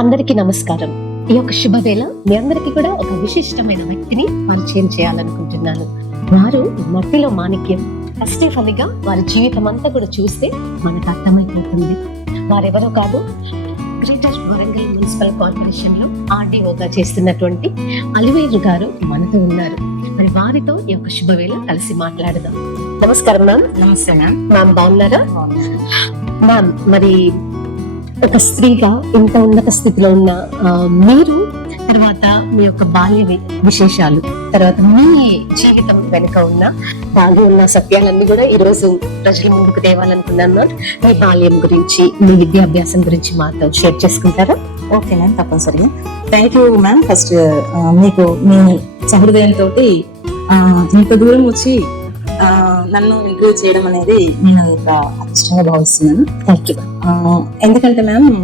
అందరికీ నమస్కారం. ఈ యొక్క శుభవేళ మీ అందరికీ కూడా ఒక విశిష్టమైన వ్యక్తిని పరిచయం చేయాలనుకుంటున్నాను. వారు మట్టిలో మాణిక్యం. ఫస్ట్ ఆఫ్ ఆల్ గా వారి జీవితం అంతా కూడా చూస్తే మనకు అర్థమైపోతుంది. వారెవరో కాదు, గ్రేటర్ వరంగల్ మున్సిపల్ కార్పొరేషన్ లో ఆర్డీఓగా చేస్తున్నటువంటి అలివేలు గారు మనతో ఉన్నారు. మరి వారితో ఈ యొక్క శుభవేళ కలిసి మాట్లాడదాం. నమస్కారం మ్యామ్. నమస్తే మ్యామ్. మ్యామ్ బాగున్నారా? మ్యామ్, మరి ఒక స్త్రీగా ఇంత ఉన్నత స్థితిలో ఉన్న మీరు, తర్వాత మీ యొక్క బాల్య విశేషాలు, తర్వాత మీ జీవితం వెనుక ఉన్న దాగి ఉన్న సత్యాలన్నీ కూడా ఈ రోజు ప్రజల ముందుకు తేవాలనుకున్నాను. మీ బాల్యం గురించి, మీ విద్యాభ్యాసం గురించి మాతో షేర్ చేసుకుంటారా? ఓకే మ్యామ్, తప్పనిసరిగా. Thank you ma'am. ఫస్ట్ మీకు మీ సహృదయంతో ఇంత దూరం వచ్చి నన్ను ఇంటర్వ్యూ చేయడం అనేది నేను ఒక అదృష్టంగా భావిస్తున్నాను. Thank you. ఎందుకంటే మ్యామ్,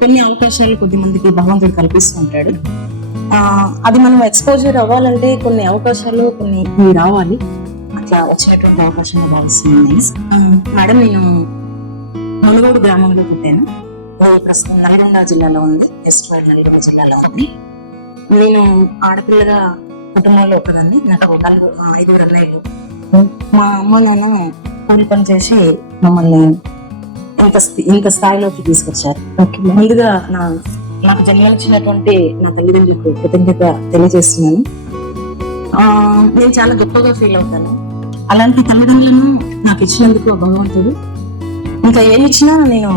కొన్ని అవకాశాలు కొద్ది మందికి భగవంతుడు కల్పిస్తూ ఉంటాడు. అది మనం ఎక్స్పోజర్ అవ్వాలంటే కొన్ని అవకాశాలు కొన్ని రావాలి. అట్లా వచ్చినటువంటి అవకాశంగా భావిస్తున్నాను. మేడం, నేను మునుగోడు గ్రామంలో పుట్టాను. ప్రస్తుతం నల్గొండ జిల్లాలో ఉంది. వెస్ట్ నల్గొండ జిల్లాలో ఉంది. నేను ఆడపిల్లగా కుటుంబంలో ఒకదాన్ని. నాకు 5 అన్నయ్యలు. మా అమ్మ నాన్న కూలి పని చేసి మమ్మల్ని ఇంత స్థాయిలోకి తీసుకొచ్చారు. ముందుగా నాకు జన్మనిచ్చినటువంటి నా తల్లిదండ్రులకు కృతజ్ఞత తెలియజేస్తున్నాను. నేను చాలా గొప్పగా ఫీల్ అవుతాను. అలాంటి తల్లిదండ్రులను నాకు ఇచ్చినందుకు ఆ భగవంతుడు ఇంకా ఏమిచ్చినా నేను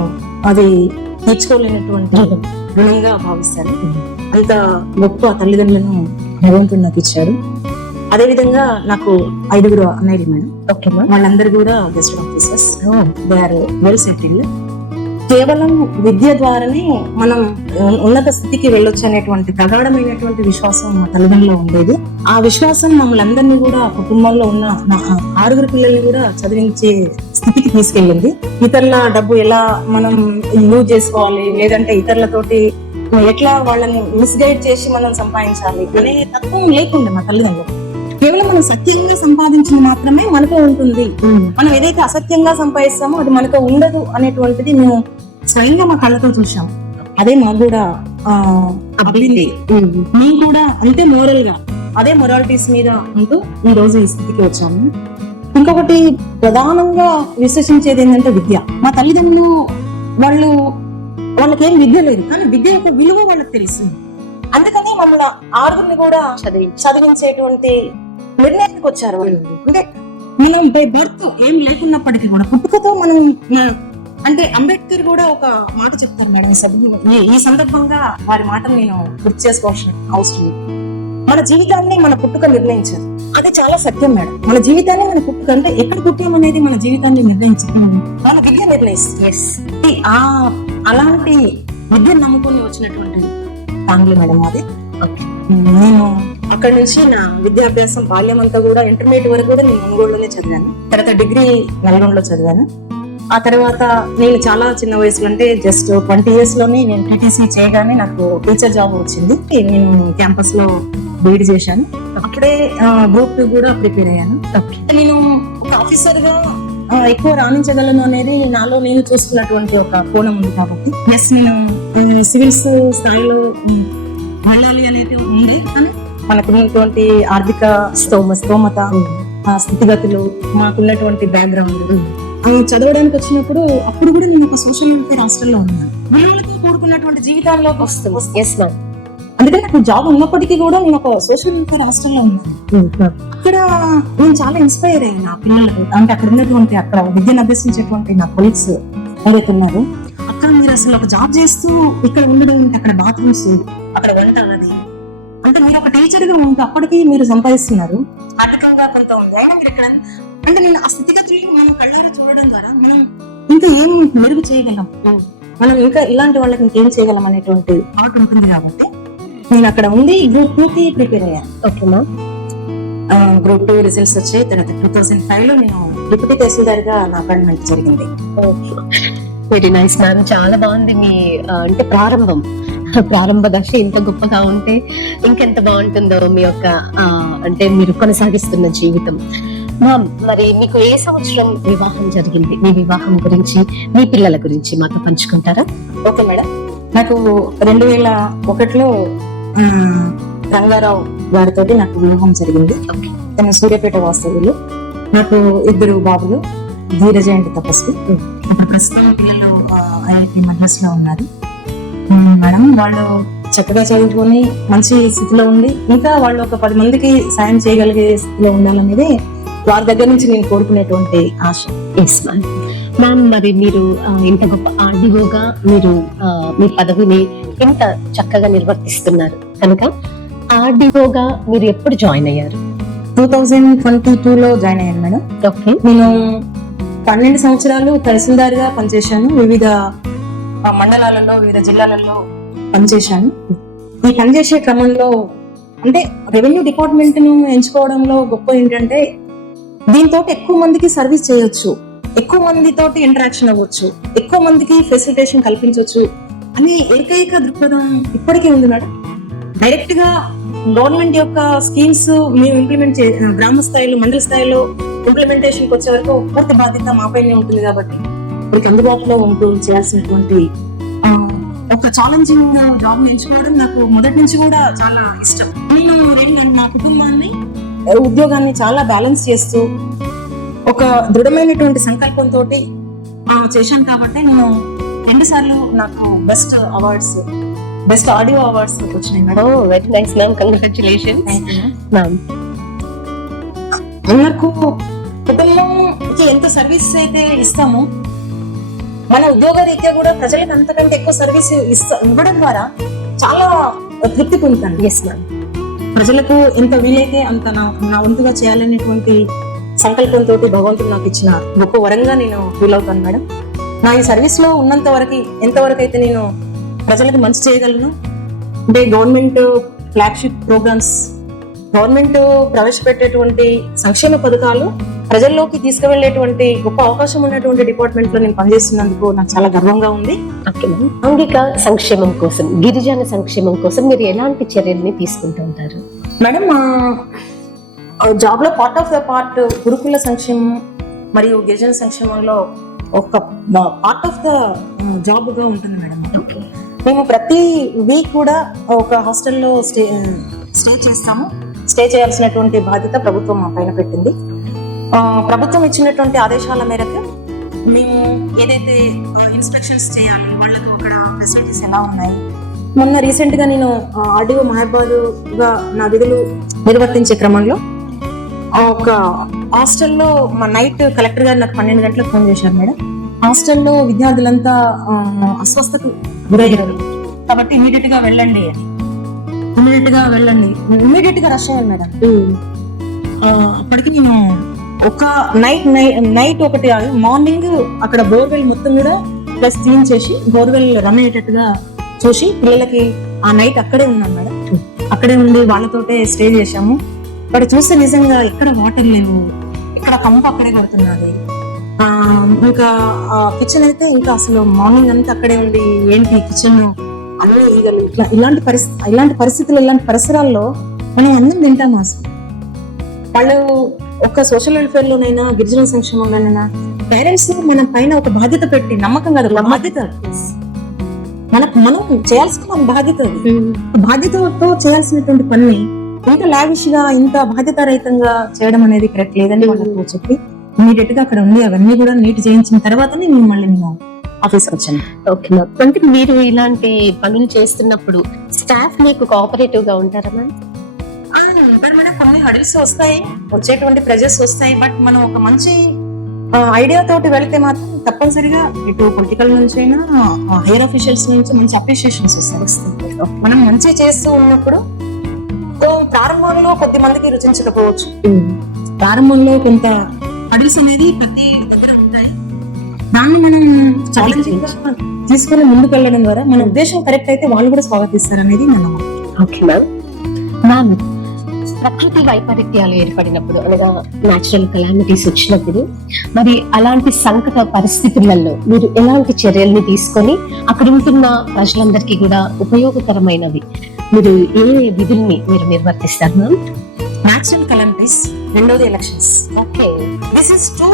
అది తీర్చుకోలేనటువంటి రుణంగా భావిస్తాను. అంత గొప్ప తల్లిదండ్రులను భగవంతుడు నాకు ఇచ్చారు. అదే విధంగా నాకు 5 అన్నయ్యలు మేడం. Okay ma'am. వాళ్ళందరూ కూడా guest officers. They are well settled. కేవలం విద్య ద్వారానే మనం ఉన్నత స్థితికి వెళ్ళొచ్చు అనేటువంటి ప్రగాఢమైనటువంటి విశ్వాసం మా తల్లిదండ్రులు ఉండేది. ఆ విశ్వాసం మమ్మల్ని అందరినీ కూడా కుటుంబంలో ఉన్న నా 6 పిల్లల్ని కూడా చదివించే స్థితికి తీసుకెళ్ళింది. ఇతరుల డబ్బు ఎలా మనం యూజ్ చేసుకోవాలి, లేదంటే ఇతరులతోటి ఎట్లా వాళ్ళని మిస్గైడ్ చేసి మనం సంపాదించాలి అనే తత్వం లేకుండా మా తల్లిదండ్రులు. కేవలం మనం సత్యంగా సంపాదించింది మాత్రమే మనతో ఉంటుంది. మనం ఏదైతే అసత్యంగా సంపాదిస్తామో అది మనతో ఉండదు అనేటువంటిది మేము స్వయంగా మా కళ్ళతో చూసాం. అదే మాకు కూడా అబ్బింది. మేము కూడా అంతే మోరల్ గా అదే మొరాలిటీస్ మీద ఉంటూ ఈ రోజు ఈ స్థితికి వచ్చాము. ఇంకొకటి ప్రధానంగా విశ్వసించేది ఏంటంటే విద్య. మా తల్లిదండ్రులు వాళ్ళకేం విద్య లేదు, కానీ విద్య యొక్క విలువ వాళ్ళకి తెలుసు. అందుకని మమ్మల్ని 6 కూడా చదివించేటువంటి నిర్ణయానికి వచ్చారు వాళ్ళు. అంటే మనం బై బర్త్ ఏం లేకున్నప్పటికీ కూడా పుట్టుకతో మనం అంటే అంబేద్కర్ కూడా ఒక మాట చెప్తారు మేడం. ఈ సందర్భంగా వారి మాటను నేను గుర్తు చేసుకోవాల్సిన అవసరం. మన జీవితాన్ని మన పుట్టుక నిర్ణయించారు. అది చాలా సత్యం మేడం. మన జీవితాన్ని మన పుట్టుక అంటే ఎక్కడ పుట్టామనేది మన జీవితాన్ని నిర్ణయించారు. మన విద్య నిర్ణయిస్తుంది. అలాంటి విద్యను నమ్ముకొని వచ్చినటువంటి ఫ్యామిలీ మేడం అది. నేను అక్కడ నుంచి నా విద్యాభ్యాసం బాల్యం అంతా కూడా ఇంటర్మీడియట్ వరకు కూడా నేను మునుగోడులోనే చదివాను. తర్వాత డిగ్రీ నల్గొండలో చదివాను. ఆ తర్వాత నేను చాలా చిన్న వయసులో, అంటే జస్ట్ 20 years లోనే నేను టీటీసీ చేయగానే నాకు టీచర్ జాబ్ వచ్చింది. నేను క్యాంపస్ లో బీఈడీ చేశాను. అప్పుడే గ్రూప్ 2 కూడా ప్రిపేర్ అయ్యాను. నేను ఒక ఆఫీసర్ గా ఎక్కువ రాణించగలను అనేది నాలో నేను చూసుకున్నటువంటి ఒక కోణం ఉంది. కాబట్టి ప్లస్ నేను సివిల్స్ స్థాయిలో వెళ్ళాలి అనేది ఉంది. కానీ మనకున్నటువంటి ఆర్థిక స్తోమత, స్థితిగతులు, మాకున్నటువంటి బ్యాక్గ్రౌండ్ చదవడానికి వచ్చినప్పుడు అప్పుడు కూడా నేను ఒక సోషల్ వెల్ఫేర్ హాస్టల్లో ఉన్నాను. విలువలతో కూడుకున్నటువంటి జీవితాల్లోకి వస్తుంది. అందుకని నాకు జాబ్ ఉన్నప్పటికీ కూడా నేను ఒక సోషల్ వెల్ఫేర్ హాస్టల్లో ఉన్నాను. అక్కడ నేను చాలా ఇన్స్పైర్ అయ్యాను. ఆ పిల్లలకు, అంటే అక్కడ ఉన్నటువంటి అక్కడ విద్యను అభ్యసించేటువంటి నా కొలీగ్స్ ఎవరైతే ఉన్నారు, అక్కడ మీరు అసలు ఒక జాబ్ చేస్తూ ఇక్కడ ఉండడం, అక్కడ బాత్రూమ్స్, అక్కడ వంట, అది అంటే మీరు ఒక టీచర్ గా ఉంటే అప్పటికీ మీరు సంపాదిస్తున్నారు. ఆర్థికంగా కొంత ఉంది, అయినా మీరు ఇక్కడ అంటే నేను ఆ స్థితిగతులు మనం కళ్ళారా చూడడం ద్వారా మనం ఇంకా ఏం మెరుగు చేయగలం, మనం ఇంకా ఇలాంటి వాళ్ళకి ఇంకేం చేయగలం అనేటువంటి థాట్ ఉంటుంది. కాబట్టి నేను అక్కడ ఉంది గ్రూప్ 2కి ప్రిపేర్ అయ్యాను. ఓకేనా? గ్రూప్ 2 రిజల్ట్స్ వచ్చాయి. తర్వాత 2005 లో నేను డిప్యూటీ తహసీల్దార్ గా నా అపాయింట్మెంట్ జరిగింది. Very nice ma'am. చాలా బాగుంది మీ అంటే ప్రారంభ దశ ఇంత గొప్పగా ఉంటే ఇంకెంత బాగుంటుందో మీ యొక్క అంటే మీరు కొనసాగిస్తున్న జీవితం. మ్యామ్, మరి మీకు ఏ సంవత్సరం వివాహం జరిగింది? మీ వివాహం గురించి, మీ పిల్లల గురించి మాతో పంచుకుంటారా? Okay madam. నాకు 2001లో రంగారావు గారితో నాకు వివాహం జరిగింది. తన సూర్యాపేట వాస్తవ్యులు. నాకు 2 బాబులు, ధీరజ అండ్ తపస్వి. ఇప్పుడు ప్రస్తుతం పిల్లలు ఐఐటి మద్రాస్ లో ఉన్నారు మేడం. వాళ్ళు చక్కగా చదువుకొని మంచి స్థితిలో ఉండి ఇంకా వాళ్ళు ఒక 10 మందికి సాయం చేయగలిగే స్థితిలో ఉండాలనేది వారి దగ్గర నుంచి నేను కోరుకునేటువంటి ఆశ. ఎస్ మ్యామ్, మరి మీరు ఇంత గొప్ప ఆర్డీఓగా మీరు మీ పదవిని ఇంత చక్కగా నిర్వర్తిస్తున్నారు కనుక ఆర్డీఓగా మీరు ఎప్పుడు జాయిన్ అయ్యారు? 2022లో జాయిన్ అయ్యాను మేడం. ఓకే. నేను 12 సంవత్సరాలు తహసీల్దార్ గా పనిచేశాను. వివిధ మండలాలలో, వివిధ జిల్లాలలో పనిచేశాను. ఈ పనిచేసే క్రమంలో అంటే రెవెన్యూ డిపార్ట్మెంట్ ను ఎంచుకోవడంలో గొప్ప ఏంటంటే దీంతో ఎక్కువ మందికి సర్వీస్ చేయొచ్చు, ఎక్కువ మందితోటి ఇంటరాక్షన్ అవ్వచ్చు, ఎక్కువ మందికి ఫెసిలిటేషన్ కల్పించవచ్చు అనే ఏకైక దృక్పథం ఇప్పటికీ ఉంది మేడం. డైరెక్ట్ గా గవర్నమెంట్ యొక్క స్కీమ్స్ మేము ఇంప్లిమెంట్ గ్రామ స్థాయిలో, మండల స్థాయిలో ఇంప్లిమెంటేషన్ వచ్చే వరకు పూర్తి బాధ్యత మాపైనే ఉంటుంది. కాబట్టి ఇప్పుడు అందుబాటులో ఉంటూ చేయాల్సినటువంటి ఒక ఛాలెంజింగ్ జాబ్ ఎంచుకోవడం నాకు మొదటి నుంచి కూడా చాలా ఇష్టం. నేను నా కుటుంబాన్ని, ఉద్యోగాన్ని చాలా బ్యాలెన్స్ చేస్తూ ఒక దృఢమైనటువంటి సంకల్పంతో చేశాను. కాబట్టి నేను 2 సార్లు నాకు బెస్ట్ ఆడియో అవార్డ్స్ వచ్చినాయి madam. Very nice ma'am, congratulations ma'am. మనకు కుటుంబంకి ఎంత సర్వీస్ అయితే ఇస్తామో మన ఉద్యోగ రీత్యా కూడా ప్రజలకు అంతకంటే ఎక్కువ సర్వీస్ ఇవ్వడం ద్వారా చాలా తృప్తి పొందుతాను. Yes ma'am. ప్రజలకు ఎంత వీలైతే అంత నా వంతుగా చేయాలనేటువంటి సంకల్పంతో భగవంతుడు నాకు ఇచ్చిన గొప్ప వరంగా నేను ఫీల్ అవుతాను మేడం. నా ఈ సర్వీస్ లో ఉన్నంత వరకు ఎంతవరకు అయితే నేను ప్రజలకు మంచి చేయగలను అంటే గవర్నమెంట్ ఫ్లాగ్షిప్ ప్రోగ్రామ్స్, గవర్నమెంట్ ప్రవేశపెట్టేటువంటి సంక్షేమ పథకాలు ప్రజల్లోకి తీసుకువెళ్లేటువంటి గొప్ప అవకాశం ఉన్నటువంటి డిపార్ట్మెంట్ లో నేను పనిచేస్తున్నందుకు నాకు చాలా గర్వంగా ఉంది. సాంఘిక సంక్షేమం కోసం, గిరిజన సంక్షేమం కోసం మీరు ఎలాంటి చర్యల్ని తీసుకుంటూ ఉంటారు మేడం? జాబ్ లో పార్ట్ గురుకుల సంక్షేమం మరియు గిరిజన సంక్షేమంలో ఒక పార్ట్ ఆఫ్ ద జాబ్ గా ఉంటుంది మేడం. మేము ప్రతి వీక్ కూడా ఒక హాస్టల్లో స్టే చేస్తాము. స్టే చేయాల్సినటువంటి బాధ్యత ప్రభుత్వం మా పైన పెట్టింది. ప్రభుత్వం ఇచ్చినటువంటి ఆదేశాల మేరకు మేము ఏదైతే ఇన్స్పెక్షన్స్ చేయాలి, వాళ్ళకు అక్కడ ఫెసిలిటీస్ ఎలా ఉన్నాయి. మొన్న రీసెంట్ గా నేను ఆర్డీఓ మహబాద్గా నా విధులు నిర్వర్తించే క్రమంలో ఒక హాస్టల్లో మా నైట్ కలెక్టర్ గారు నాకు 12 గంటలకు ఫోన్ చేశారు మేడం. హాస్టల్లో విద్యార్థులంతా అస్వస్థకు గురయ్యారు కాబట్టి ఇమీడియట్ గా వెళ్ళండి అని. ఇమీడియట్ గా రష్ అయ్యాను మేడం. అప్పటికి నేను ఒక నైట్ ఒకటి మార్నింగ్ అక్కడ బోర్వెల్ మొత్తం కూడా ప్లస్ క్లీన్ చేసి బోర్వెల్ రన్ అయ్యేటట్టుగా చూసి పిల్లలకి ఆ నైట్ అక్కడే ఉన్నాను మేడం. అక్కడే ఉండి వాళ్ళతోటే స్టే చేశాము. అక్కడ చూస్తే నిజంగా ఎక్కడ వాటర్ లేవు, ఇక్కడ పంపు అక్కడే కొడుతున్నది. ఇంకా కిచెన్ అయితే ఇంకా అసలు మార్నింగ్ అంతా అక్కడే ఉండి ఏంటి కిచెన్ అన్నీ ఈగలు, ఇలాంటి పరిస్థితులు, ఇలాంటి పరిసరాల్లో మనం అందరం తింటాము. అసలు వాళ్ళు ఒక సోషల్ వెల్ఫేర్ లోనైనా గిరిజన సంక్షేమంలోనైనా పేరెంట్స్ మన పైన ఒక బాధ్యత పెట్టి, నమ్మకం కాదు బాధ్యత, మనం చేయాల్సిన బాధ్యతతో చేయాల్సినటువంటి పని ఇంత లావిష్ గా, ఇంత బాధ్యతారహితంగా చేయడం అనేది కరెక్ట్ లేదని వాళ్ళకు చెప్పి ఇమీడియట్ గా అక్కడ ఉండి అవన్నీ కూడా నీట్ చేయించిన తర్వాతనే నేను ఆఫీస్కి వచ్చాను. Okay ma'am. అంటే మీరు ఇలాంటి పనులు చేస్తున్నప్పుడు స్టాఫ్ మీకు కోఆపరేటివ్ గా ఉంటారా మ్యామ్? కొన్ని హడిల్స్ వస్తాయి, వచ్చేటువంటి ప్రెజర్స్ వస్తాయి. బట్ మనం ఒక మంచి ఐడియా తోటి వెళితే మాత్రం తప్పనిసరిగా ఇటు పొలిటికల్ నుంచి అయినా హైయర్ అఫీషియల్స్ నుంచి మంచి అప్రిషియేషన్స్ వస్తాయి. మనం మంచి చేస్తూ ఉన్నప్పుడు ప్రారంభంలో కొద్ది మందికి రుచించకపోవచ్చు. ప్రారంభంలో కొంత హడిల్స్ అనేది ప్రతి దగ్గర ఉంటాయి. దాన్ని మనం ఛాలెంజింగ్ గా తీసుకుని ముందుకు వెళ్ళడం ద్వారా మన ఉద్దేశం కరెక్ట్ అయితే వాళ్ళు కూడా స్వాగతిస్తారు అనేది నా నమ్మకం. Okay ma'am. ప్రకృతి వైపరీత్యాలు ఏర్పడినప్పుడు, అనగా న్యాచురల్ కెలామిటీస్ వచ్చినప్పుడు, మరి అలాంటి సంకట పరిస్థితులలో మీరు ఎలాంటి చర్యల్ని తీసుకొని అక్కడ ఉంటున్న ప్రజలందరికీ కూడా ఉపయోగకరమైనవి మీరు ఏ విధుల్ని మీరు నిర్వర్తిస్తారు మ్యామ్? న్యాచురల్ కెలామిటీస్, రెండోది elections. Okay, this is two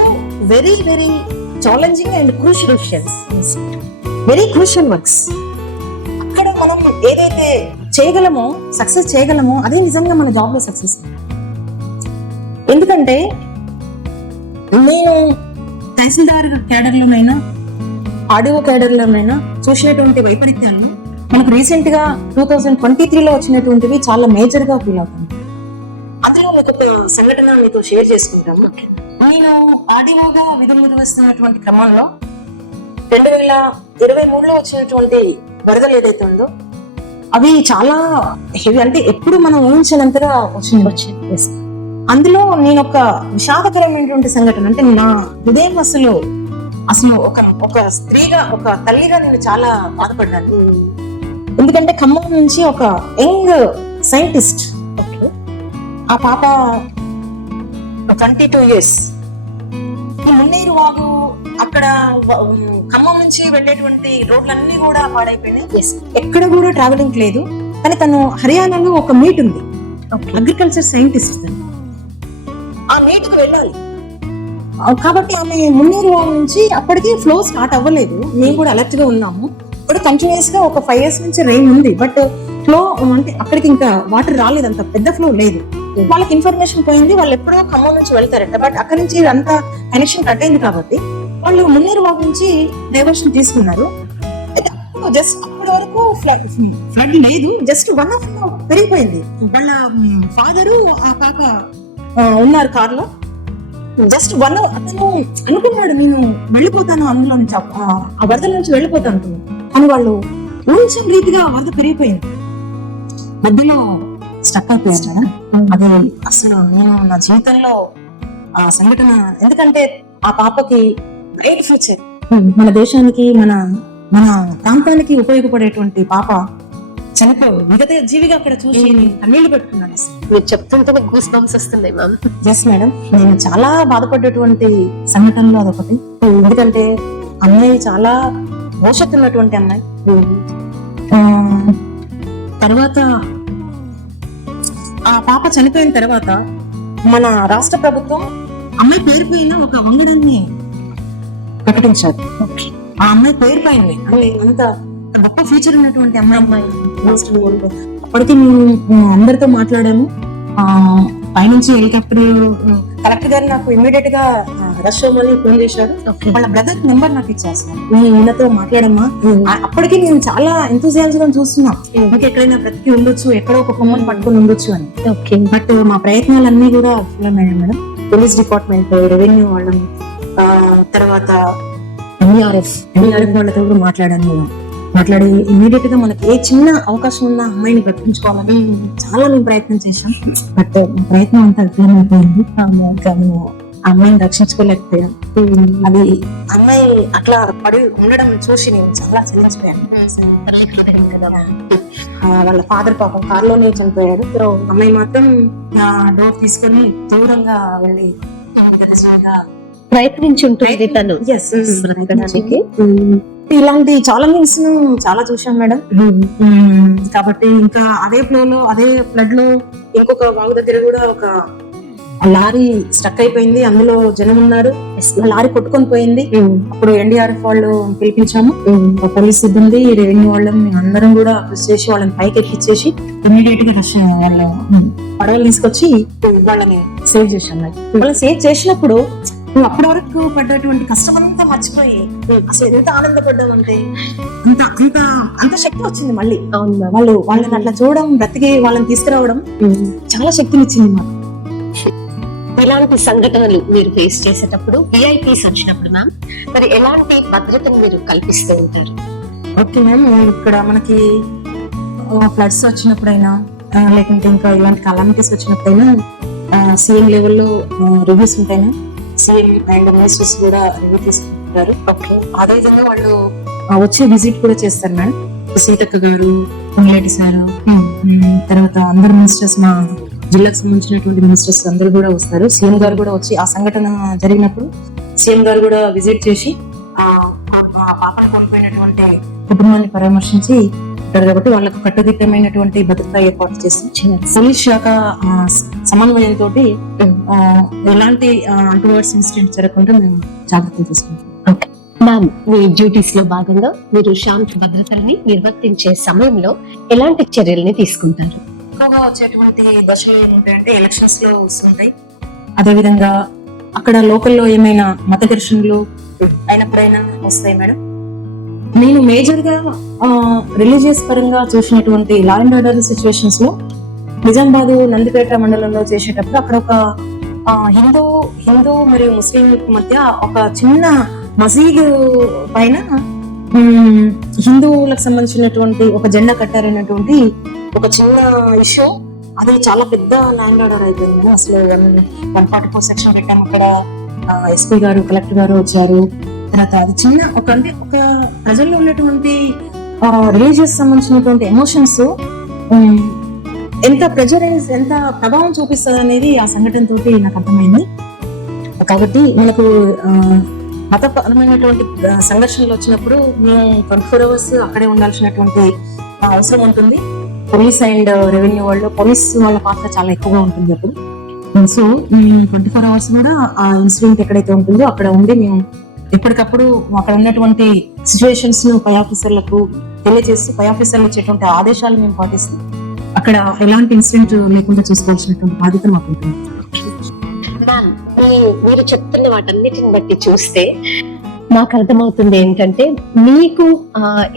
very very challenging and crucial works. మనం ఏదైతే చేయగలమో, సక్సెస్ చేయగలమో, అదే నిజంగా మన జాబ్ లో సక్సెస్. ఎందుకంటే నేను తహసీల్దార్ క్యాడర్లోనైనా ఆర్డీఓ క్యాడర్లోనైనా చూసినటువంటి వైపరీత్యాలు మనకు రీసెంట్ గా 2023లో వచ్చినటువంటివి చాలా మేజర్ గా ఫీల్ అవుతుంది. అందులో మీకు ఒక సంఘటన మీతో షేర్ చేసుకుంటాము. నేను ఆర్డీఓగా విధులు నిర్వహిస్తున్నటువంటి క్రమంలో 2023లో వచ్చినటువంటి వరదలు ఏదైతే ఉందో అవి చాలా హెవీ, అంటే ఎప్పుడు మనం ఊహించినంతగా వచ్చింది. అందులో నేను ఒక విషాదకరమైనటువంటి సంఘటన, అంటే నా హృదయం అసలు ఒక స్త్రీగా, ఒక తల్లిగా నేను చాలా బాధపడ్డాను. ఎందుకంటే ఖమ్మం నుంచి ఒక యంగ్ సైంటిస్ట్, ఆ పాప 22 years, ఈ మున్నేరు వాగు అక్కడ ఖమ్మం నుంచి వెళ్ళేటువంటి రోడ్లన్నీ కూడా పాడైపోయినాయి. ఎక్కడ కూడా ట్రావెలింగ్ లేదు. కానీ తను హర్యానాలో ఒక మీట్ ఉంది, అగ్రికల్చర్ సైంటిస్ట్. ఆ మీట్ కు వెళ్ళాలి కాబట్టి ఆమె మున్నేరు వాగు నుంచి అప్పటికి ఫ్లో స్టార్ట్ అవ్వలేదు. మేము కూడా అలర్ట్ గా ఉన్నాము. ఇప్పుడు కంటిన్యూస్ గా ఒక 5 years నుంచి రెయిన్ ఉంది, బట్ ఫ్లో అంటే అక్కడికి ఇంకా వాటర్ రాలేదు, అంత పెద్ద ఫ్లో లేదు. వాళ్ళకి ఇన్ఫర్మేషన్ పోయింది, వాళ్ళు ఎప్పుడో ఖమ్మం నుంచి వెళ్తారంట, బట్ అక్కడి నుంచి అంతా కనెక్షన్ కట్ అయింది కాబట్టి వాళ్ళు మున్నేరు వాగు నుంచి డైవర్షన్ తీసుకున్నారు. జస్ట్ అప్పటి వరకు ఫ్లడ్ లేదు, జస్ట్ 1 hour పెరిగిపోయింది. వాళ్ళ ఫాదరు ఆ పాప ఉన్నారు కార్ లో. జస్ట్ 1 hour అతను అనుకున్నాడు నేను వెళ్ళిపోతాను, అందులో నుంచి ఆ వరద నుంచి వెళ్ళిపోతాను అనుకున్నాను. అని వాళ్ళు ఊహించిన రీతిగా వరద పెరిగిపోయింది, మధ్యలో స్టక్ అయిపోయారు. అది అసలు నేను నా జీవితంలో ఆ సంఘటన, ఎందుకంటే ఆ పాపకి గ్రేట్ ఫ్యూచర్, మన దేశానికి మన ప్రాంతానికి ఉపయోగపడేటువంటి పాప మిగతా జీవిగా అక్కడ చూసి కన్నీళ్లు పెట్టుకున్నాను. మీరు చెప్తుంటే గూస్ బంప్స్ వస్తున్నాయి మ్యామ్. ఎస్ మేడం, నేను చాలా బాధపడ్డటువంటి సంఘటనలో అదొకటి. ఎందుకంటే అమ్మాయి చాలా భవిష్యత్తు ఉన్నటువంటి అమ్మాయి. తర్వాత ఆ పాప చనిపోయిన తర్వాత మన రాష్ట్ర ప్రభుత్వం అమ్మాయి పేరు పైన ఒక వంగడాన్ని ప్రకటించారు. ఆ అమ్మాయి పేరు పైన అంటే అంత గొప్ప ఫ్యూచర్ ఉన్నటువంటి అమ్మాయి. అప్పటికి మేము అందరితో మాట్లాడాము. పైనుంచి హెలికాప్టర్ కలెక్టర్ గారు నాకు ఇమీడియట్ గా రష్ అవ్వమని ఫోన్ చేశాడు. వాళ్ళ బ్రదర్ నెంబర్ నాకు ఇచ్చేస్తాను, వీళ్ళతో మాట్లాడమ్మా. అప్పటికి నేను చాలా ఎంతూజియాజంగా చూస్తున్నా, ఇంకెక్కడైనా బ్రతికి ఉండొచ్చు, ఎక్కడో ఒక కొమ్మని పట్టుకుని ఉండొచ్చు అని. బట్ మా ప్రయత్నాలన్నీ కూడా విఫలమయ్యాయి మేడం. పోలీస్ డిపార్ట్మెంట్, రెవెన్యూ వాళ్ళం, తర్వాత ఎన్డీఆర్ఎఫ్ వాళ్ళతో కూడా మాట్లాడాను. మాట్లాడి ఇమీడియట్ గా మనకి ఏ చిన్న అవకాశం ఉన్న అమ్మాయిని బ్రతికించుకోవాలని చాలా మేము ప్రయత్నం చేశాం. బట్ ప్రయత్నం అంతా విఫలమైపోయింది. అమ్మాయిని రక్షించుకోలేకపోయాం. అది అమ్మాయి అట్లా పడి ఉండడం చూసి నేను చాలా చలించిపోయాను. వాళ్ళ ఫాదర్ పాపం కారులోనే చనిపోయాడు. అమ్మాయి మాత్రం డోర్ తీసుకొని దూరంగా వెళ్ళి ప్రయత్నించి ఉంటుంది తను. ఇలాంటి చాలా న్యూస్ చాలా చూసాం మేడం. కాబట్టి ఇంకా అదే ఫ్లో లో, అదే ఫ్లడ్ లో ఇంకొక వాగు దగ్గర కూడా ఒక లారీ స్టక్ అయిపోయింది. అందులో జనం ఉన్నారు, లారీ కొట్టుకొని పోయింది. అప్పుడు ఎన్డీఆర్ఎఫ్ వాళ్ళు పిలిపించాము, పోలీస్ సిబ్బంది, రెవెన్యూ వాళ్ళం, అందరం కూడా కృషి చేసి వాళ్ళని పైకి ఎక్కిచ్చేసి ఇమీడియట్ గా వాళ్ళ పడవలు తీసుకొచ్చి వాళ్ళని సేవ్ చేశాం. వాళ్ళని సేవ్ చేసినప్పుడు అప్పటి వరకు పడ్డటువంటి కష్టం అంతా మర్చిపోయి అసలు ఎంత ఆనందపడ్డామంటే అంత శక్తి వచ్చింది మళ్ళీ. వాళ్ళని అట్లా చూడడం, బ్రతికి వాళ్ళని తీసుకురావడం చాలా శక్తినిచ్చింది మాకు. ఇలాంటి సంఘటనలు మీరు ఫేస్ చేసేటప్పుడు, విఐపీస్ వచ్చినప్పుడు మ్యామ్, మరి ఎలాంటి భద్రతను మీరు కల్పిస్తూ ఉంటారు? ఓకే మ్యామ్, ఇక్కడ మనకి ఫ్లడ్స్ వచ్చినప్పుడైనా లేకుంటే ఇంకా ఇలాంటి కలామిటీస్ వచ్చినప్పుడైనా సీఎం లెవెల్లో రివ్యూస్ ఉంటాయి. సీఎం అండ్ మినిస్టర్స్ కూడా రివ్యూ తీసుకుంటారు. అదే విధంగా వాళ్ళు వచ్చి విజిట్ కూడా చేస్తారు మేడం. సీతక్క గారు, పొంగులేటి సారు, తర్వాత అందరు మినిస్టర్స్, మా జిల్లాకు సంబంధించినటువంటి మినిస్టర్స్ అందరూ కూడా వస్తారు. సీఎం గారు కూడా వచ్చి ఆ సంఘటన జరిగినప్పుడు సీఎం గారు కూడా విజిట్ చేసి ఆ పాపను కోల్పోయినటువంటి కుటుంబాన్ని పరామర్శించి ఉంటారు. కాబట్టి వాళ్ళకు కట్టుదిట్టమైనటువంటి భద్రతా ఏర్పాటు చేసి పోలీస్ శాఖ సమన్వయంతో ఎలాంటి అంటువర్డ్స్ ఇన్సిడెంట్ జరగకుండా మేము జాగ్రత్తలు తీసుకుంటాం. మా మ్యామ్, మీ డ్యూటీస్ లో భాగంగా మీరు శాంతి భద్రతల్ని నిర్వర్తించే సమయంలో ఎలాంటి చర్యల్ని తీసుకుంటారు? ఎక్కువగా వచ్చేటువంటి దశలు ఏమిటంటే ఎలక్షన్స్ లో వస్తుంటాయి. అదేవిధంగా అక్కడ లోకల్లో ఏమైనా మత ఘర్షణలు అయినప్పుడైనా వస్తాయి మేడం. నేను మేజర్ గా రిలీజియస్ పరంగా చూసినటువంటి లా అండ్ ఆర్డర్ సిచ్యువేషన్స్ లో నిజామాబాద్ నందిపేట మండలంలో చేసేటప్పుడు అక్కడ ఒక హిందూ మరియు ముస్లిం మధ్య ఒక చిన్న మసీదు పైన హిందువులకు సంబంధించినటువంటి ఒక జెండా కట్టారనేటువంటి ఒక చిన్న ఇష్యూ, అది చాలా పెద్ద ల్యాండ్ ఆర్డర్ అయిపోయింది. అసలు 144 సెక్షన్ పెట్టాము. అక్కడ ఎస్పీ గారు, కలెక్టర్ గారు వచ్చారు. తర్వాత అది చిన్న ఒక ప్రజల్లో ఉన్నటువంటి రిలీజియస్ సంబంధించినటువంటి ఎమోషన్స్ ఎంత ప్రెజరైజ్, ఎంత ప్రభావం చూపిస్తుంది అనేది ఆ సంఘటన తోటి నాకు అర్థమైంది. కాబట్టి మనకు మతపరమైనటువంటి సంఘర్షణలు వచ్చినప్పుడు మేము 24 hours అక్కడే ఉండాల్సినటువంటి అవసరం ఉంటుంది. పోలీస్ అండ్ రెవెన్యూ వాళ్ళు, పోలీస్ వాళ్ళ పాత్ర చాలా ఎక్కువగా ఉంటుంది అప్పుడు. సో 24 hours కూడా ఆ ఇన్సిడెంట్ ఎక్కడైతే ఉంటుందో అక్కడ ఉండి మేము ఎప్పటికప్పుడు అక్కడ ఉన్నటువంటి సిచ్యువేషన్స్ ను పై ఆఫీసర్లకు తెలియజేస్తూ, పై ఆఫీసర్లు వచ్చేటువంటి ఆదేశాలు మేము పాటిస్తూ అక్కడ ఎలాంటి ఇన్సిడెంట్ లేకుండా చూసుకోవాల్సినటువంటి బాధ్యత మాకు ఉంటుంది. మ్యామ్, మీరు చెప్తున్న వాటన్నిటిని బట్టి చూస్తే మాకు అర్థమవుతుంది ఏంటంటే మీకు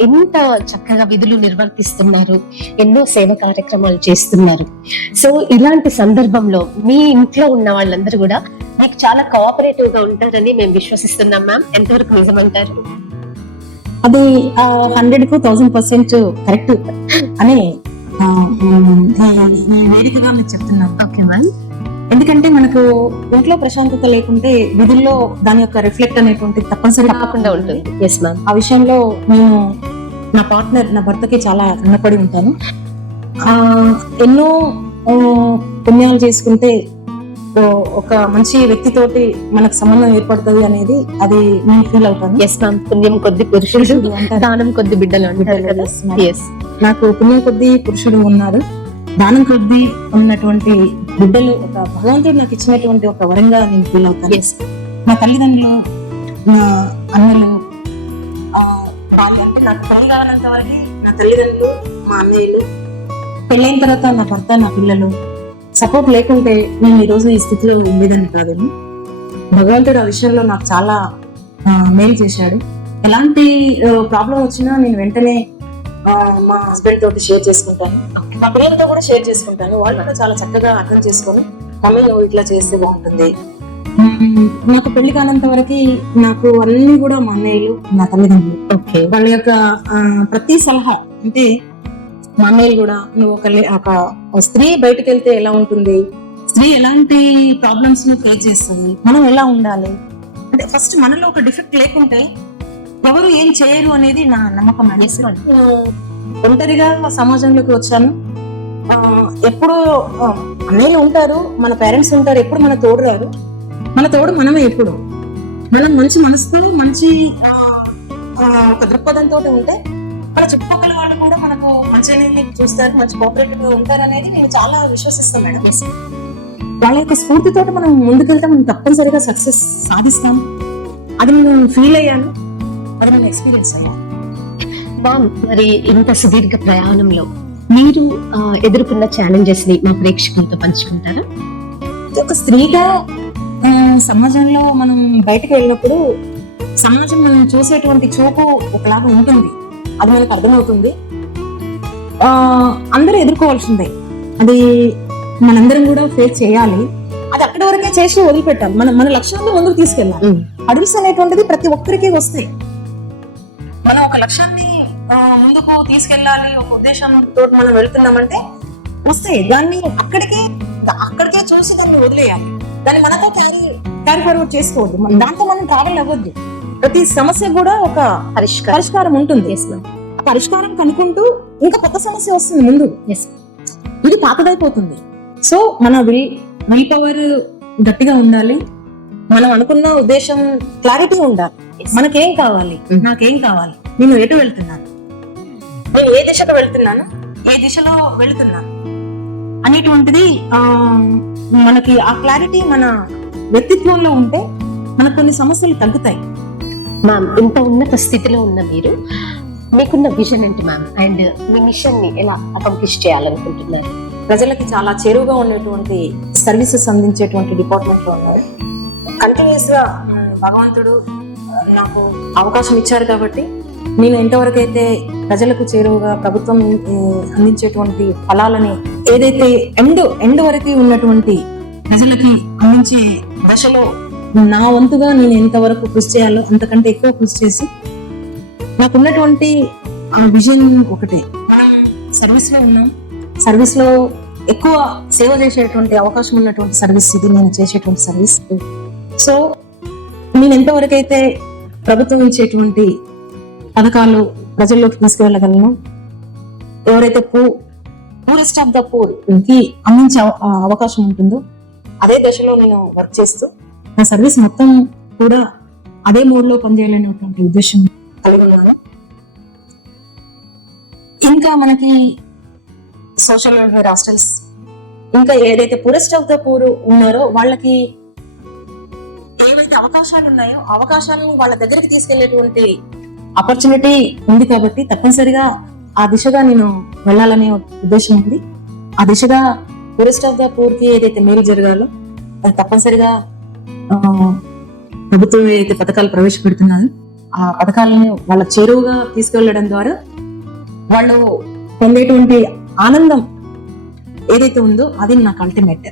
ఎంత చక్కగా విధులు నిర్వర్తిస్తున్నారు, ఎన్నో సేవ కార్యక్రమాలు చేస్తున్నారు. సో ఇలాంటి సందర్భంలో మీ ఇంట్లో ఉన్న వాళ్ళందరూ కూడా మీకు చాలా కోఆపరేటివ్ గా ఉంటారని మేము విశ్వసిస్తున్నాం మ్యామ్. ఎంతవరకు నిజమంటారు? అది 100కు 1000% కరెక్ట్ అని వేదికగా మీరు చెప్తున్నాను. Okay ma'am. ఎందుకంటే మనకు ఇంట్లో ప్రశాంతత లేకుంటే విధుల్లో దాని యొక్క రిఫ్లెక్ట్ అనేటువంటి తప్పకుండా ఉంటుంది. Yes ma'am. ఆ విషయంలో నేను నా పార్ట్నర్, నా భర్తకి చాలా రుణపడి ఉంటాను. ఎన్నో పుణ్యాలు చేసుకుంటే ఒక మంచి వ్యక్తితోటి మనకు సంబంధం ఏర్పడుతుంది అనేది అది నేను ఫీల్ అవుతాను. Yes ma'am. పుణ్యం కొద్ది పురుషుడు, దానం కొద్ది బిడ్డలు అంటారు కదా. ఎస్. నాకు పుణ్యం కొద్ది పురుషుడు ఉన్నారు, దానం కొద్ది ఉన్నటువంటి బిడ్డలు ఒక భగవంతుడు నాకు ఇచ్చినటువంటి ఒక వరంగా నేను ఫీల్ అవుతాను. ఎస్. నా తల్లిదండ్రులు, నా అన్నలు, అంటే నాకు పెళ్లి కావాలంత వరకు నా తల్లిదండ్రులు, మా అన్నయ్యలు, పెళ్ళైన తర్వాత నా భర్త, నా పిల్లలు సపోర్ట్ లేకుంటే నేను ఈ రోజు ఈ స్థితిలో ఉండేదాన్ని కాదేమో. భగవంతుడు ఆ విషయంలో నాకు చాలా మేలు చేశాడు. ఎలాంటి ప్రాబ్లం వచ్చినా నేను వెంటనే మా హస్బెండ్ తోటి షేర్ చేసుకుంటాను, మా పిల్లలతో కూడా షేర్ చేసుకుంటాను. వాళ్ళు కూడా చాలా చక్కగా అర్థం చేసుకొని మమ్మీ నువ్వు ఇట్లా చేస్తే బాగుంటుంది. నాకు పెళ్లి కానంత వరకు నాకు అన్ని కూడా మా అన్నయ్యలు, నా తల్లిదండ్రులు, వాళ్ళ యొక్క ప్రతి సలహా, అంటే మా అన్నయ్యలు కూడా నువ్వు ఒక స్త్రీ బయటకు వెళ్తే ఎలా ఉంటుంది, స్త్రీ ఎలాంటి ప్రాబ్లమ్స్ ను ఫేస్ చేస్తుంది, మనం ఎలా ఉండాలి అంటే ఫస్ట్ మనలో ఒక డిఫెక్ట్ లేకుంటే ఎవరు ఏం చేయరు అనేది నా నమ్మకం. ఒంటరిగా సమాజంలోకి వచ్చాను. ఎప్పుడు అన్నయ్యలు ఉంటారు, మన పేరెంట్స్ ఉంటారు, ఎప్పుడు మన తోడు రారు. మన తోడు మనమే. ఎప్పుడు మనం మంచి మనసుతో, మంచి ఒక దృక్పథంతో ఉంటే మన చుట్టుపక్కల వాళ్ళు కూడా మనకు మంచిగా చూస్తారు, మంచి కోఆపరేటివ్ గా ఉంటారు అనేది నేను చాలా విశ్వసిస్తాను మేడం. వాళ్ళ యొక్క స్ఫూర్తితో మనం ముందుకెళ్తే మనం తప్పనిసరిగా సక్సెస్ సాధిస్తాం. అది నేను ఫీల్ అయ్యాను, అది నేను ఎక్స్పీరియన్స్ అయ్యాను. మరి ఇంత సుదీర్ఘ ప్రయాణంలో మీరు ఎదుర్కొన్న ఛాలెంజెస్ ని మా ప్రేక్షకులతో పంచుకుంటారా? ఒక స్త్రీగా సమాజంలో మనం బయటకు వెళ్ళినప్పుడు సమాజం మనం చూసేటువంటి చూపు ఒకలాగా ఉంటుంది, అది మనకు అర్థమవుతుంది. అందరూ ఎదుర్కోవాల్సిందే, అది మనందరం కూడా ఫేస్ చేయాలి. అది అక్కడి వరకే చేసి వదిలిపెట్టాలి. మన లక్ష్యాన్ని ముందుకు తీసుకెళ్ళాలి. అడ్విస్ అనేటువంటిది ప్రతి ఒక్కరికి వస్తాయి. మనం ఒక లక్ష్యాన్ని ముందుకు తీసుకెళ్ళాలి, ఒక ఉద్దేశంతో మనం వెళ్తున్నామంటే వస్తాయి. దాన్ని అక్కడికే చూసి దాన్ని వదిలేయాలి. దాన్ని మనతో క్యారీ ఫార్వర్డ్ చేసుకోవద్దు. దాంతో మనం ట్రావెల్ అవ్వద్దు. ప్రతి సమస్య కూడా ఒక పరిష్కారం ఉంటుంది. ఆ పరిష్కారం కనుక్కుంటూ ఇంకా కొత్త సమస్య వస్తుంది ముందు. ఇది పాతదైపోతుంది. సో మన విల్ పవర్ గట్టిగా ఉండాలి. మనం అనుకున్న ఉద్దేశం క్లారిటీ ఉండాలి. మనకేం కావాలి, నాకేం కావాలి, నేను ఎటు వెళ్తున్నాను, నేను ఏ దిశలో వెళ్తున్నాను, ఏ దిశలో వెళుతున్నాను అనేటువంటిది మనకి ఆ క్లారిటీ మన వ్యక్తిత్వంలో ఉంటే మనకు కొన్ని సమస్యలు తగ్గుతాయి. మ్యామ్, ఇంత ఉన్నత స్థితిలో ఉన్న మీరు, మీకున్న విజన్ ఏంటి మ్యామ్? అండ్ మీ మిషన్ ని ఎలా అకంప్లిష్ చేయాలనుకుంటున్నారు? ప్రజలకి చాలా చేరువుగా ఉండేటువంటి సర్వీసెస్ అందించేటువంటి డిపార్ట్మెంట్ లో ఉన్నారు. కంటిన్యూస్ గా భగవంతుడు నాకు అవకాశం ఇచ్చారు కాబట్టి నేను ఎంతవరకు అయితే ప్రజలకు చేరువుగా ప్రభుత్వం అందించేటువంటి ఫలాలని ఏదైతే ఎండ్ వరకు ఉన్నటువంటి ప్రజలకి అందించే దశలో నా వంతుగా నేను ఎంతవరకు కృషి చేయాలో అంతకంటే ఎక్కువ కృషి చేసి నాకున్నటువంటి ఆ విజన్ ఒకటే. మనం సర్వీస్ లో ఉన్నాం, సర్వీస్ లో ఎక్కువ సేవ చేసేటువంటి అవకాశం ఉన్నటువంటి సర్వీస్ ఇది, నేను చేసేటువంటి సర్వీస్. సో నేను ఎంతవరకు అయితే ప్రభుత్వం ఇచ్చేటువంటి పథకాలు ప్రజల్లోకి తీసుకువెళ్ళగలను, ఎవరైతే పూరెస్ట్ ఆఫ్ ద పూర్ కి అందించే అవకాశం ఉంటుందో అదే దశలో నేను వర్క్ చేస్తూ నా సర్వీస్ మొత్తం కూడా అదే మోడ్ లో పనిచేయాలనేటువంటి ఉద్దేశం కలిగి ఉన్నాను. ఇంకా మనకి సోషల్ వెల్ఫేర్ హాస్టల్స్, ఇంకా ఏదైతే పూరెస్ట్ ఆఫ్ ద పూర్ ఉన్నారో వాళ్ళకి ఏవైతే అవకాశాలు ఉన్నాయో అవకాశాలను వాళ్ళ దగ్గరికి తీసుకెళ్లేటువంటి ఆపర్చునిటీ ఉంది కాబట్టి తప్పనిసరిగా ఆ దిశగా నేను వెళ్ళాలనే ఉద్దేశం ఉంది. ఆ దిశగా పూరెస్ట్ ఆఫ్ ద పూర్ కి ఏదైతే మేలు జరగాలో అది తప్పనిసరిగా ప్రభుత్వం ఏదైతే పథకాలు ప్రవేశపెడుతున్నారో ఆ పథకాలను వాళ్ళ చేరువుగా తీసుకెళ్లడం ద్వారా వాళ్ళు పొందేటువంటి ఆనందం ఏదైతే ఉందో అది నాకు అల్టిమేట్.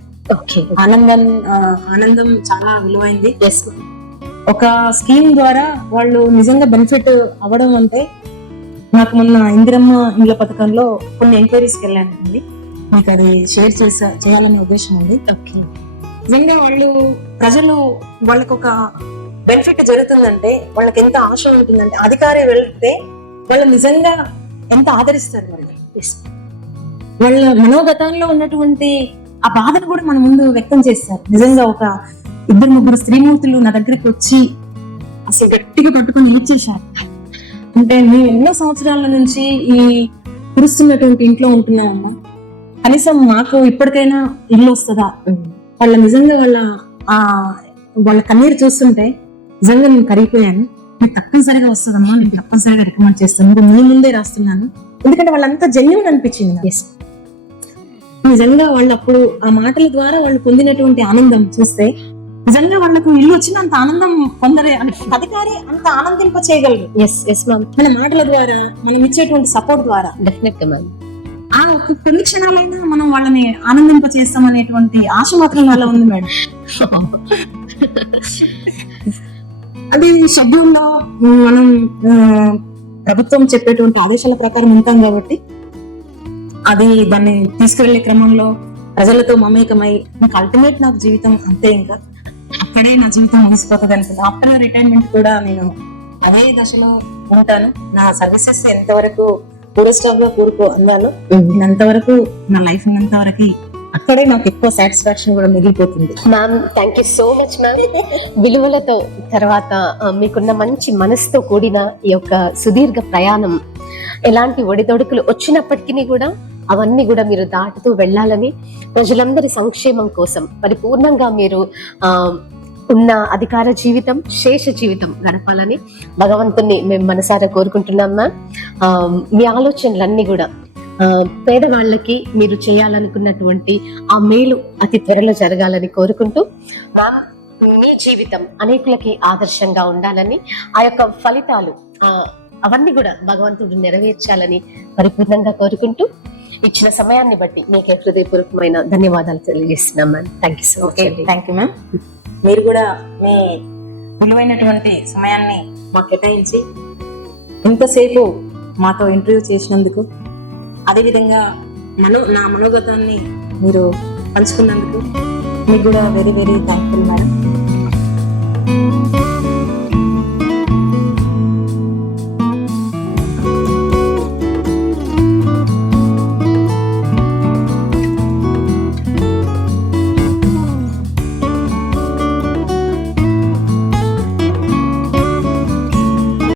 ఆనందం చాలా విలువైంది. ఒక స్కీమ్ ద్వారా వాళ్ళు నిజంగా బెనిఫిట్ అవ్వడం అంటే, నాకు మొన్న ఇందిరమ్మ ఇండ్ల పథకంలో కొన్ని ఎంక్వైరీస్కి వెళ్ళానండి, మీకు అది షేర్ చేయాలనే ఉద్దేశం ఉంది. నిజంగా ప్రజలు వాళ్ళకి ఒక బెనిఫిట్ జరుగుతుందంటే వాళ్ళకి ఎంత ఆశ ఉంటుందంటే, అధికారి వెళ్తే వాళ్ళు నిజంగా ఎంత ఆదరిస్తారు. వాళ్ళ మనోగతంలో ఉన్నటువంటి ఆ బాధను కూడా మన ముందు వ్యక్తం చేస్తారు. నిజంగా ఒక 2-3 స్త్రీమూర్తులు నా దగ్గరికి వచ్చి అసలు గట్టిగా పట్టుకొని ఇచ్చేసారు. అంటే మేము ఎన్నో సంవత్సరాల నుంచి ఈ కురుస్తున్నటువంటి ఇంట్లో ఉంటున్నామమ్మా, కనీసం మాకు ఇప్పటికైనా ఇల్లు వస్తుందా, వాళ్ళ నిజంగా వాళ్ళ కన్నీరు చూస్తుంటే నిజంగా నేను కరిగిపోయాను. మీకు తప్పనిసరిగా వస్తుందమ్మా, నేను తప్పనిసరిగా రికమెండ్ చేస్తాను, మీ ముందే రాస్తున్నాను. ఎందుకంటే వాళ్ళంతా జెన్యూన్ అనిపించింది. నిజంగా వాళ్ళు అప్పుడు ఆ మాటల ద్వారా వాళ్ళు పొందినటువంటి ఆనందం చూస్తే నిజంగా వాళ్ళకు ఇల్లు వచ్చిన అంత ఆనందం కొందరే అధికారి అంత ఆనందింప చేయగలరు. మన మాటల ద్వారా, మనం ఇచ్చేటువంటి సపోర్ట్ ద్వారా డెఫినెట్ గా మ్యామ్ ఆ కొన్ని క్షణాలైనా మనం వాళ్ళని ఆనందింప చేస్తాం అనేటువంటి ఆశ మాత్రం వాళ్ళ ఉంది మేడం. అది షెడ్యూల్లో మనం ప్రభుత్వం చెప్పేటువంటి ఆదేశాల ప్రకారం ఉంటాం కాబట్టి అది దాన్ని తీసుకెళ్లే క్రమంలో ప్రజలతో మమేకమై ఇంకా అల్టిమేట్ నాకు జీవితం అంతే, ఇంకా అక్కడే నా జీవితం ముగిసిపోతుంది అనుకుంటా. ఆఫ్టర్ రిటైర్మెంట్ కూడా నేను అదే దశలో ఉంటాను. నా సర్వీసెస్ ఎంతవరకు పూరెస్ట్ ఆఫ్ గా పూర్కు అందాలో అంతవరకు నా లైఫ్ ఉన్నంతవరకు అక్కడే నాకు ఎక్కువ సాటిస్ఫాక్షన్ కూడా మిగిలిపోతుంది. Ma'am, thank you so much ma'am. విలువలతో తర్వాత మీకున్న మంచి మనసుతో కూడిన ఈ యొక్క సుదీర్ఘ ప్రయాణం, ఎలాంటి ఒడిదొడుకులు వచ్చినప్పటికీ కూడా అవన్నీ కూడా మీరు దాటుతూ వెళ్ళాలని, ప్రజలందరి సంక్షేమం కోసం పరిపూర్ణంగా మీరు ఉన్న అధికార జీవితం, శేష జీవితం గడపాలని భగవంతుని మేము మనసారా కోరుకుంటున్నాం మ్యామ్. మీ ఆలోచనలన్నీ కూడా పేదవాళ్ళకి మీరు చేయాలనుకున్నటువంటి ఆ మేలు అతి త్వరలో జరగాలని కోరుకుంటూ, మ్యామ్ మీ జీవితం అనేకులకి ఆదర్శంగా ఉండాలని, ఆ యొక్క ఫలితాలు అవన్నీ కూడా భగవంతుడు నెరవేర్చాలని పరిపూర్ణంగా కోరుకుంటూ, ఇచ్చిన సమయాన్ని బట్టి మీకే హృదయపూర్వకమైన ధన్యవాదాలు తెలియజేస్తున్నాం ma'am. Thank you so much. Thank you ma'am. మీరు కూడా మీ విలువైనటువంటి సమయాన్ని మాకు కేటాయించి ఇంతసేపు మాతో ఇంటర్వ్యూ చేసినందుకు, అదేవిధంగా నా మనోగతాన్ని మీరు పంచుకున్నందుకు మీకు కూడా వెరీ వెరీ థ్యాంక్ఫుల్ మేడం.